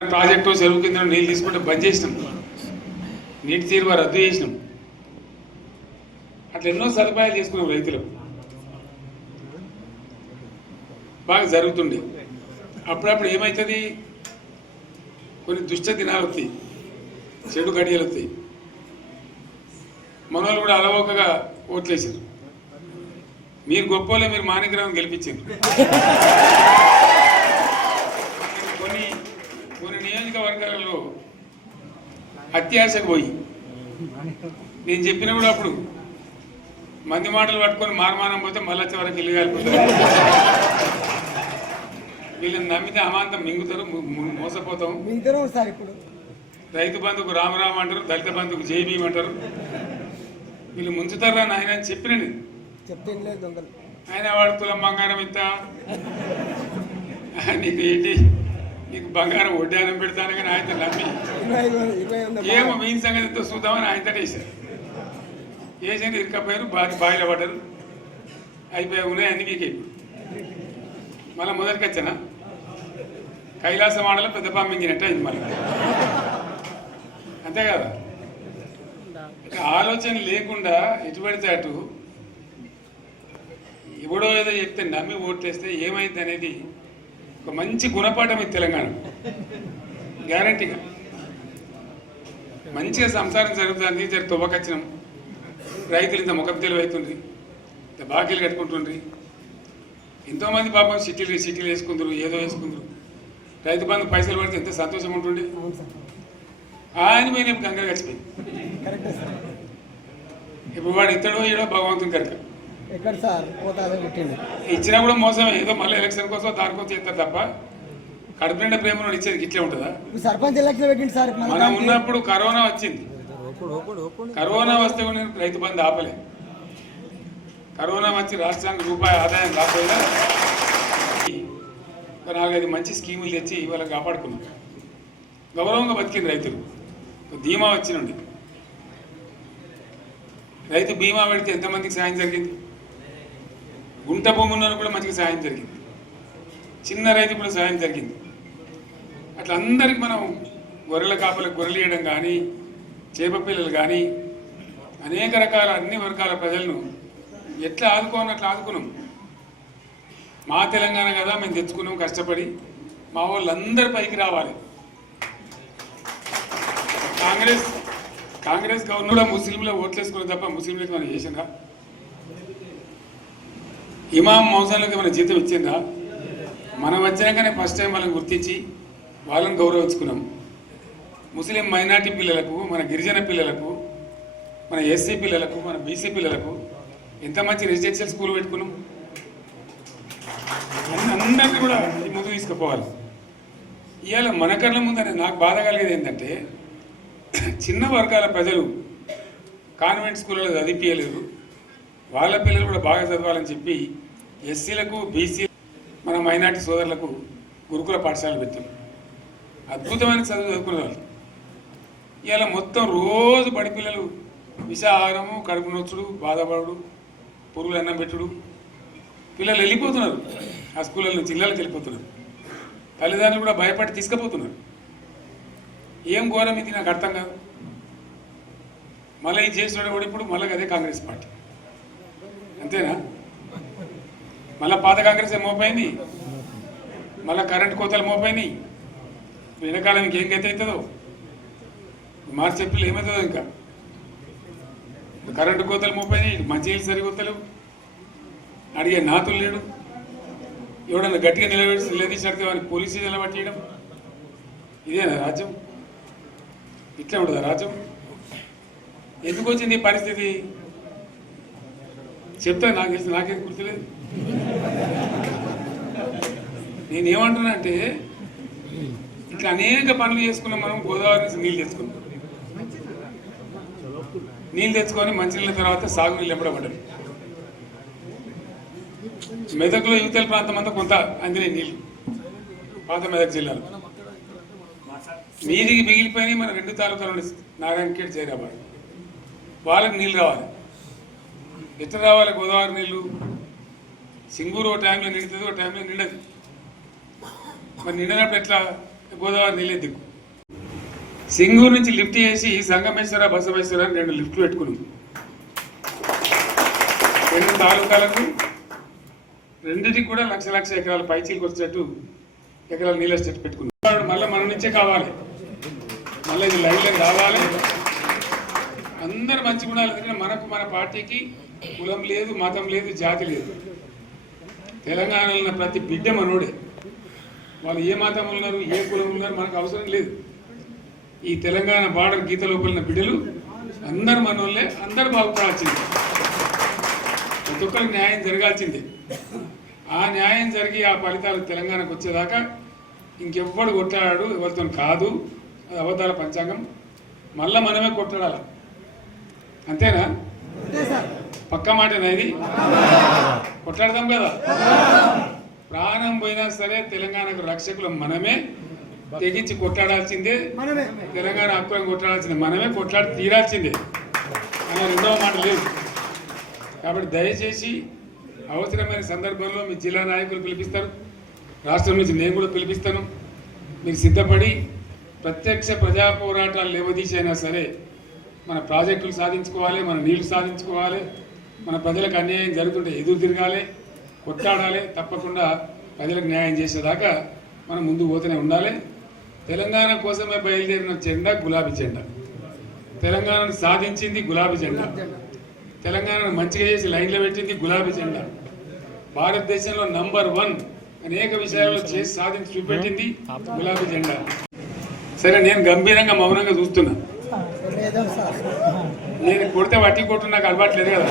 Project చెరువు కింద నీళ్ళు తీసుకుంటే బంద్ చేసినాం, నీటి తీరువ రద్దు చేసినాం. అట్లా ఎన్నో సదుపాయాలు చేసుకున్నాం. రైతులు బాగా జరుగుతుండే. అప్పుడప్పుడు ఏమవుతుంది, కొన్ని దుష్ట దినాలు వస్తాయి, చెడు గడియలు వస్తాయి. మనోళ్ళు కూడా అలవోకగా ఓట్లేసారు. మీరు గొప్పలే, మీరు మాణిక్యరావు గెలిపించారు. కొన్ని నియోజకవర్గాలలో అత్యాశకు పోయి నేను చెప్పిన కూడా అప్పుడు మంది మాటలు పట్టుకొని మారమానం పోతే మళ్ళీ వచ్చే వరకు ఇల్లు కాలిపోతారు. వీళ్ళని నమ్మితే అమాంతం మింగుతారు, మోసపోతాం. రైతు బంధుకు రామరామ అంటారు, దళిత బంధుకు జైబీ అంటారు. వీళ్ళు ముంచుతారా నాయన అని చెప్పిన ఆయన వాడు తులం బంగారం ఇస్తా, నీకు ఏంటి, నీకు బంగారం వడ్డానం పెడతాను కానీ ఆయన నమ్మి ఏమో మీన్ సంగతి ఎంతో చూద్దామని ఆయనతో వేసారు. వేసింది ఇరుకపోయారు, బాయిలో పడ్డారు, అయిపోయాయి. ఉన్నాయి అన్ని వీకే. మళ్ళీ మొదటికి వచ్చానా కైలాస మాడలో పెద్ద పంపించినట్టు అయింది మళ్ళీ. అంతే కదా, ఆలోచన లేకుండా ఎటు పడితే అటు ఎవడో ఏదో చెప్తే నమ్మి ఓట్లేస్తే ఏమైంది అనేది ఒక మంచి గుణపాఠం ఇది తెలంగాణ. గ్యారంటీగా మంచిగా సంసారం జరుగుతుంది. జర తువ్వకచ్చినాం, రైతులు ఇంత ముఖం తెలివైతుండ్రి, ఇంత బాకీలు కట్టుకుంటుండ్రి. ఎంతోమంది పాపం సిటీలు వేసుకుందరు, ఏదో వేసుకుందరు. రైతు బంధు పైసలు పడితే ఎంత సంతోషం ఉంటుండే. ఆయన పోయిన గంగలు గడిచిపోయింది. ఇప్పుడు వాడు ఇతడో ఏడో భగవంతుని కనుక ఇచ్చినా కూడా మోసం. ఏదో మళ్ళీ ఎలక్షన్ కోసం దానికోసం చేస్తారు తప్ప కడుపు నిండా ప్రేమ ఇచ్చేది ఇట్లే ఉంటుందా? సర్పంచ్ ఎలక్షన్ పెట్టింది సార్. మనం ఉన్నప్పుడు కరోనా వచ్చింది. కరోనా వస్తే కూడా నేను రైతు బంధు ఆపలే. కరోనా వచ్చి రాష్ట్రానికి రూపాయి ఆదాయం రాకపోయినా 4-5 మంచి స్కీములు తెచ్చి వాళ్ళకి కాపాడుకున్నాం. గౌరవంగా బతికింది రైతులు. బీమా వచ్చినండి, రైతు బీమా పెడితే ఎంతమందికి సాయం జరిగింది. గుంట భూమి ఉన్న కూడా మంచిగా సాయం జరిగింది. చిన్న రైతు కూడా సాయం జరిగింది. అట్లా అందరికి మనం గొర్రెల కాపలకు గొర్రెలు వేయడం కానీ, చేప పిల్లలు కానీ, అనేక రకాల అన్ని వర్గాల ప్రజలను ఎట్లా ఆదుకోని అట్లా ఆదుకున్నాం. మా తెలంగాణ కదా మేము తెచ్చుకున్నాం కష్టపడి. మా వాళ్ళందరూ పైకి రావాలి. కాంగ్రెస్ గవర్నర్ ముస్లింలో ఓట్లేసుకుని తప్ప ముస్లింలకు మనం చేసిందా? ఇమాం మౌజాన్లకు మన జీతం ఇచ్చిందా? మనం వచ్చినాకనే ఫస్ట్ టైం వాళ్ళని గుర్తించి వాళ్ళని గౌరవించుకున్నాం. ముస్లిం మైనార్టీ పిల్లలకు, మన గిరిజన పిల్లలకు, మన ఎస్సీ పిల్లలకు, మన బీసీ పిల్లలకు ఎంత మంచి రెసిడెన్షియల్ స్కూల్ పెట్టుకున్నాం. అందరినీ కూడా ముందు తీసుకుపోవాలి. ఇవాళ మన కళ్ళ ముందని నాకు బాధ కలిగేది ఏంటంటే, చిన్న వర్గాల ప్రజలు కాన్వెంట్ స్కూళ్ళలో చదివించలేదు. వాళ్ళ పిల్లలు కూడా బాగా చదవాలని చెప్పి ఎస్సీలకు, బీసీ, మన మైనార్టీ సోదరులకు గురుకుల పాఠశాలలు పెట్టాం. అద్భుతమైన చదువు చదువుకునే వాళ్ళు. ఇవాళ మొత్తం రోజు బడి పిల్లలు విషాహారము, కడుపు నొచ్చుడు, బాధపడు, పురుగులు అన్నం పెట్టుడు. పిల్లలు వెళ్ళిపోతున్నారు, ఆ స్కూళ్ళ నుంచి ఇళ్ళకి వెళ్ళిపోతున్నారు. తల్లిదండ్రులు కూడా భయపడి తీసుకుపోతున్నారు. ఏం ఘోరం ఇది, నాకు అర్థం కాదు. మళ్ళీ ఇది చేసినాడు కూడా ఇప్పుడు మళ్ళీ అదే కాంగ్రెస్ పార్టీ. అంతేనా? మళ్ళీ పాత కాంగ్రెస్ మోపోయింది, మళ్ళీ కరెంటు కోతలు మోపోయినాయి. వెనకాలం ఇంకేం గతి అవుతుందో మార్చి ఏప్రిల్ ఏమవుతుందో. ఇంకా కరెంటు కోతలు మోపోయినాయి, మంచినీళ్ళు సరికొత్తలేవు, అడిగే నాతులు లేడు. ఎవడన్నా గట్టిగా నిలదీసినడితే వాడిని పోలీసు నిలబట్టేయడం. ఇదేనా రాజ్యం? ఇట్లా ఉండదా రాజ్యం? ఎందుకు వచ్చింది ఈ పరిస్థితి చెప్తా. నాకు తెలిసి నాకేం గుర్తులేదు. నేనేమంటున్నా అంటే, ఇట్లా అనేక పనులు చేసుకున్నాం మనం. గోదావరి నుంచి నీళ్ళు తెచ్చుకున్నాం, నీళ్ళు తెచ్చుకొని మంచినీళ్ళ తర్వాత సాగునీళ్ళు ఎంపడబడ్డారు. మెదక్లో యువతల ప్రాంతం అంతా కొంత అందినాయి నీళ్ళు, పాత మెదక్ జిల్లాలో. మీదికి మిగిలిపోయినాయి మన 2 తాలూకాలు, నారాయణఖేడ్, జైరాబాద్. వాళ్ళకి నీళ్ళు రావాలి. ఎట్లా రావాలి గోదావరి నీళ్ళు? సింగూరు ఒక టైంలో నిండుతుంది, ఒక టైంలో నిండదు. మరి నిండినప్పుడు ఎట్లా గోదావరి నీళ్ళే దిక్కు. సింగూరు నుంచి లిఫ్ట్ చేసి సంగమేశ్వర బసవేశ్వర అని 2 లిఫ్ట్లు పెట్టుకున్నాం. 2 తాలూకాలకు రెండింటికి కూడా లక్ష ఎకరాల పైచీలకు వచ్చేటట్టు ఎకరాల నీళ్ళ స్టెట్ పెట్టుకున్నాం. మళ్ళీ మన నుంచే కావాలి, మళ్ళీ ఇది లైన్లోకి రావాలి. అందరు మంచిగా ఉండాలి. ఎందుకంటే మనకు మన పార్టీకి కులం లేదు, మతం లేదు, జాతి లేదు. తెలంగాణలో ఉన్న ప్రతి బిడ్డ మనోడే. వాళ్ళు ఏ మతం ఉన్నారు, ఏ కులం ఉన్నారు మనకు అవసరం లేదు. ఈ తెలంగాణ బార్డర్ గీత లోపలిన బిడ్డలు అందరు మనోళ్ళే, అందరు బాగుపడాల్సిందే. ప్రతి ఒక్కరికి న్యాయం జరగాల్సిందే. ఆ న్యాయం జరిగి ఆ ఫలితాలు తెలంగాణకు వచ్చేదాకా ఇంకెవ్వడు కొట్లాడాడు, ఎవరితో కాదు. అది అబద్ధాల పంచాంగం. మళ్ళా మనమే కొట్లాడాలి. అంతేనా? పక్క మాటేనా ఇది? కొట్లాడదాం కదా. ప్రాణం పోయినా సరే తెలంగాణకు రక్షకులు మనమే. తెగించి కొట్లాడాల్సిందే. తెలంగాణ హక్కులను కొట్లాడాల్సిందే. మనమే కొట్లాడి తీరాల్సిందే. అలా రెండవ మాట లేదు. కాబట్టి దయచేసి అవసరమైన సందర్భంలో మీ జిల్లా నాయకులు పిలిపిస్తారు, రాష్ట్రం నుంచి నేను కూడా పిలిపిస్తాను. మీరు సిద్ధపడి ప్రత్యక్ష ప్రజా పోరాటాలు లేవదీసైనా సరే మన ప్రాజెక్టులు సాధించుకోవాలి, మన నీళ్లు సాధించుకోవాలి, మన ప్రజలకు అన్యాయం జరుగుతుంటే ఎదురు తిరగాలి, కొట్లాడాలి. తప్పకుండా ప్రజలకు న్యాయం చేసేదాకా మనం ముందు పోతూనే ఉండాలి. తెలంగాణ కోసమే బయలుదేరిన జెండా గులాబీ జెండా. తెలంగాణను సాధించింది గులాబీ జెండా. తెలంగాణను మంచిగా చేసి లైన్లో పెట్టింది గులాబీ జెండా. భారతదేశంలో నంబర్ 1 అనేక విషయాల్లో చేసి సాధించి చూపెట్టింది గులాబీ జెండా. సరే, నేను గంభీరంగా మౌనంగా చూస్తున్నా. నేను కొడితే వట్టి కొట్టు నాకు అలవాట్లేదు కదా.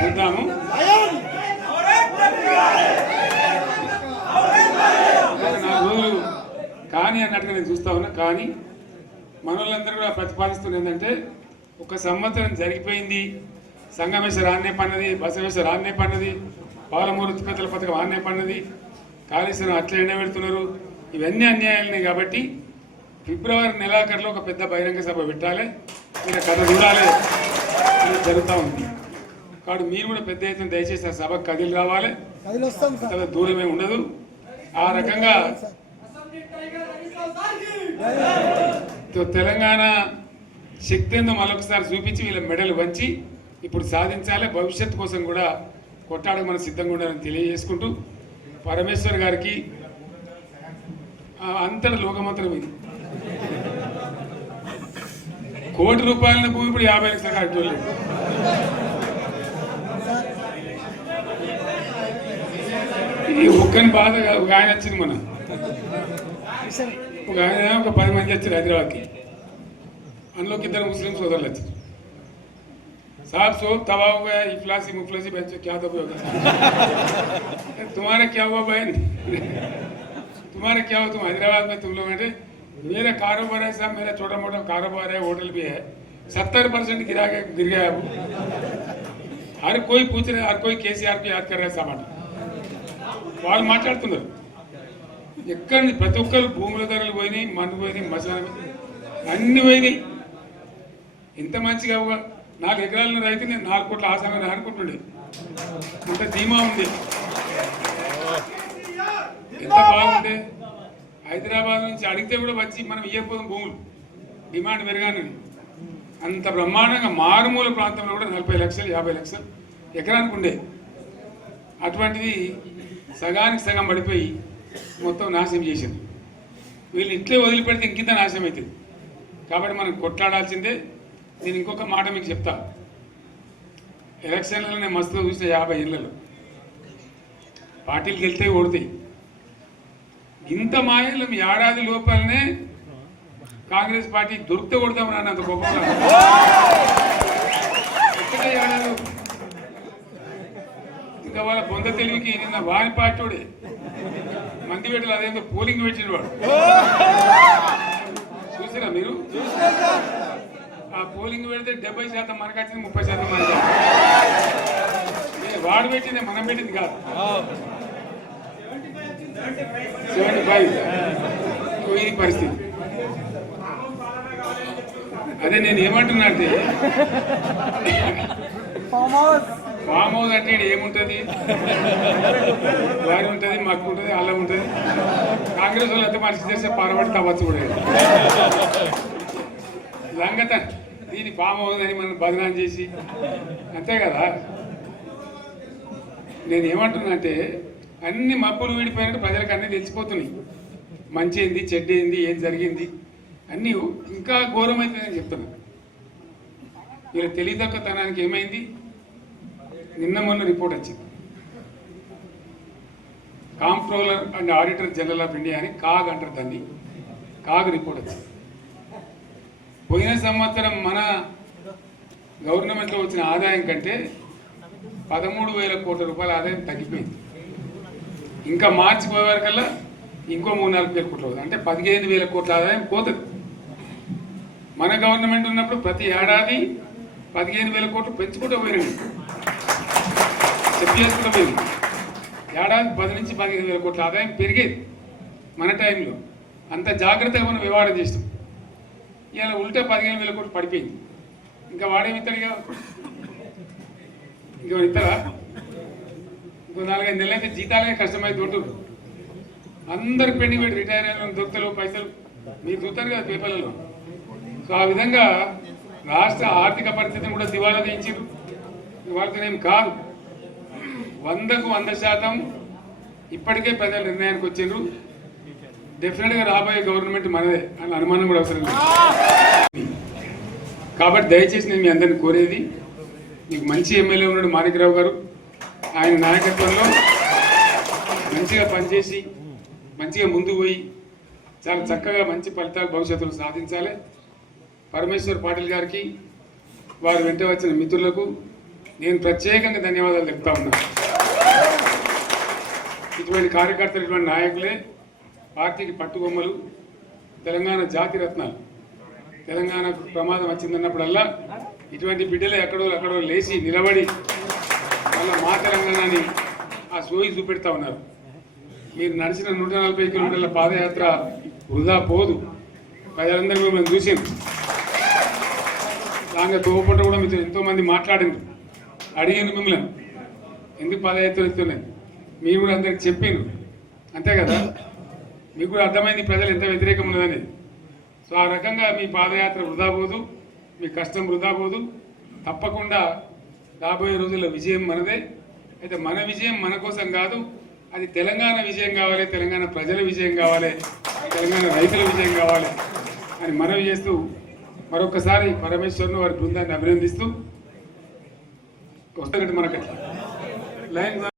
చూద్దాము. కానీ అన్నట్టుగా నేను చూస్తా ఉన్నా. కానీ మనోళ్ళందరూ కూడా ప్రతిపాదిస్తుంది ఏంటంటే, 1 సంవత్సరం జరిగిపోయింది. సంగమేశ్వర ఆన్నే పన్నది, బసవేశ్వర ఆన్నే పన్నది, పాలమూరు ఉత్పత్తుల పథకం ఆన్నే పన్నది, కాళేశ్వరం అట్లా ఎండబెడుతున్నారు. ఇవన్నీ అన్యాయాలని. కాబట్టి ఫిబ్రవరి నెలాఖరులో ఒక పెద్ద బహిరంగ సభ పెట్టాలి. మీరు కథ చూడాలి. జరుగుతూ ఉంది. కాబట్టి మీరు కూడా పెద్ద ఎత్తున దయచేసి ఆ సభకు కదిలి రావాలి. దూరమే ఉండదు. ఆ రకంగా తెలంగాణ శక్తి ఏందో మరొకసారి చూపించి వీళ్ళ మెడలు వంచి ఇప్పుడు సాధించాలి. భవిష్యత్తు కోసం కూడా కొట్టాడకు మనం సిద్ధంగా ఉండాలని తెలియజేసుకుంటూ, పరమేశ్వర్ గారికి అంతటి లోకమంత్రం ఇది. ₹1 కోటి భూమి ఇప్పుడు 50 లక్షలు కట్టలేదు. ఈ ఒక్కని బాధ. ఒక ఆయన వచ్చింది మన, ఒక ఆయన ఒక 10 మంది వచ్చారు హైదరాబాద్కి. అందులోకి 2 ముస్లిం సోదరులు వచ్చారు. साहब सोब तबाह हो गया, इफलासी मुफलासी बच्चों क्या दबे होगा। तुम्हारा क्या हुआ बहन, तुम्हारा क्या हुआ, तुम हैदराबाद में तुम लोग हैं। मेरा कारोबार है साहब, मेरा छोटा मोटा कारोबार है, होटल भी है, 70% गिर गया है वो। हर कोई पूछ रहे, हर कोई केसीआर को याद कर रहा है सामान। వాళ్ళు మాట్లాడుతున్నారు. ఎక్కడ ప్రతి ఒక్కరు భూముల ధరలు పోయినాయి, మందు పోయినాయి, మసాలా అన్ని పోయినాయి. ఇంత మంచిగా 4 ఎకరాల రైతు నేను 4 కోట్ల ఆశంగా అనుకుంటుండే. అంత ధీమా ఉంది. ఎంత బాగుంటే హైదరాబాద్ నుంచి అడిగితే కూడా వచ్చి మనం ఇవ్వకపోదాం భూములు, డిమాండ్ పెరగానని. అంత బ్రహ్మాండంగా మారుమూల ప్రాంతంలో కూడా 40 లక్షలు 50 లక్షలు ఎకరానికి ఉండే. అటువంటిది సగానికి సగం పడిపోయి మొత్తం నాశనం చేసింది. వీళ్ళు ఇట్లే వదిలిపెడితే ఇంకింత నాశనం అవుతుంది. కాబట్టి మనం కొట్లాడాల్సిందే. నేను ఇంకొక మాట మీకు చెప్తా. ఎలక్షన్లలో నేను మస్తుగా చూసిన 50 ఏళ్ళలో పార్టీలు గెలితే ఓడితాయి. ఇంత మాయలు ఏడాది లోపలనే కాంగ్రెస్ పార్టీ దొరికితే కొడతామని అన్నంత గొప్పగా ఒక్కటే ఏడాది. ఇంకా వాళ్ళ బొంద తెలివికి నిన్న వారి పార్టీడే మంది పెట్టాలి. అదేందో పోలింగ్ పెట్టిన వాడు చూసారా మీరు? ఆ పోలింగ్ పెడితే 70% మనకు వచ్చింది, 30% మనకి. వాడు పెట్టింది, మనం పెట్టింది కాదు. 75 ఇది పరిస్థితి. అదే నేను ఏమంటున్నా అంటే ఫామ్ హౌస్ అంటే ఈడ ఏముంటుంది, వారి ఉంటుంది, మాకు ఉంటుంది, అల్లం ఉంటుంది. కాంగ్రెస్ వాళ్ళు ఎంత మనిషి చేస్తే పారబడి తవ్వచ్చు కూడా లంగత దీన్ని ఫామ్ హౌస్ అని మనం బదనాం చేసి అంతే కదా. నేను ఏమంటున్నానంటే అన్ని మప్పులు వీడిపోయినట్టు ప్రజలకు అన్నీ తెలిసిపోతున్నాయి. మంచి ఏంది, చెడ్డ ఏంది, ఏం జరిగింది అన్నీ ఇంకా ఘోరమవుతుందని చెప్తున్నాను. వీళ్ళ తెలియదక్కతనానికి ఏమైంది, నిన్న మొన్న రిపోర్ట్ వచ్చింది. Comptroller and auditor general of India అని కాగ్ అంటారు దాన్ని. కాగ్ రిపోర్ట్ వచ్చింది. పోయిన సంవత్సరం మన గవర్నమెంట్లో వచ్చిన ఆదాయం కంటే 13,000 కోట్ల రూపాయల ఆదాయం తగ్గిపోయింది. ఇంకా మార్చి పోయే వరకల్లా ఇంకో 3-4 కోట్ల అవుతుంది. అంటే 15,000 కోట్ల ఆదాయం పోతుంది. మన గవర్నమెంట్ ఉన్నప్పుడు ప్రతి ఏడాది 15,000 కోట్లు పెంచుకుంటూ పోయినండి, చెప్పేసుకుంటూ పోయింది. ఏడాది 10 నుంచి 15,000 కోట్ల ఆదాయం పెరిగేది మన టైంలో. అంత జాగ్రత్తగా మనం వ్యవహారం చేస్తాం. ఇలా ఉల్టా 15,000 కోట్లు పడిపోయింది. ఇంకా వాడేమిస్తాడుగా, ఇంకో ఇస్తారా? ఇంకో 4-5 నెలలు అయితే జీతాలే కష్టమైంది ఉంటుంది. అందరికి పెండింగ్ పెట్టి రిటైర్ అయిన దొరుకుతలు పైసలు మీరు చూస్తారు కదా పేపర్లలో. సో ఆ విధంగా రాష్ట్ర ఆర్థిక పరిస్థితిని కూడా దివాలా తీయించారు. వాళ్ళతోనేం కాదు, 100కు 100% ఇప్పటికే ప్రజల నిర్ణయానికి వచ్చారు. డెఫినెట్గా రాబోయే గవర్నమెంట్ మనదే అని అనుమానం కూడా అవసరం లేదు. కాబట్టి దయచేసి నేను మీ అందరిని కోరేది, మీకు మంచి ఎమ్మెల్యే ఉన్నాడు మాణిక్రావు గారు, ఆయన నాయకత్వంలో మంచిగా పనిచేసి మంచిగా ముందుకు పోయి చాలా చక్కగా మంచి ఫలితాలు భవిష్యత్తులో సాధించాలి. పరమేశ్వర్ పాటిల్ గారికి, వారు వెంట వచ్చిన మిత్రులకు నేను ప్రత్యేకంగా ధన్యవాదాలు చెప్తా ఉన్నాను. ఇటువంటి కార్యకర్తలు, ఇటువంటి నాయకులే పార్టీకి పట్టుబొమ్మలు, తెలంగాణ జాతి రత్నాలు. తెలంగాణకు ప్రమాదం వచ్చిందన్నప్పుడల్లా ఇటువంటి బిడ్డలే ఎక్కడో లేచి నిలబడి వాళ్ళ మా తెలంగాణని ఆ సోయి చూపెడతా ఉన్నారు. మీరు నడిచిన 140 కిలోమీటర్ల పాదయాత్ర వృధా పోదు. ప్రజలందరూ మిమ్మల్ని చూసింది. దాంట్లో తోపంట కూడా మీతో ఎంతోమంది మాట్లాడింది, అడిగింది మిమ్మల్ని ఎందుకు పాదయాత్ర ఇస్తున్నాయి. మీరు కూడా అందరికి చెప్పిండ్రు, అంతే కదా. మీకు కూడా అర్థమైంది ప్రజలు ఎంత వ్యతిరేకం ఉన్నదని. సో ఆ రకంగా మీ పాదయాత్ర వృధా పోదు, మీ కష్టం వృధా పోదు. తప్పకుండా రాబోయే రోజుల్లో విజయం మనదే. అయితే మన విజయం మన కోసం కాదు, అది తెలంగాణ విజయం కావాలి, తెలంగాణ ప్రజల విజయం కావాలి, తెలంగాణ రైతుల విజయం కావాలి అని మనవి చేస్తూ మరొకసారి పరమేశ్వరుని వారి బృందాన్ని అభినందిస్తూ వస్తున్నట్టు మనకి లైన్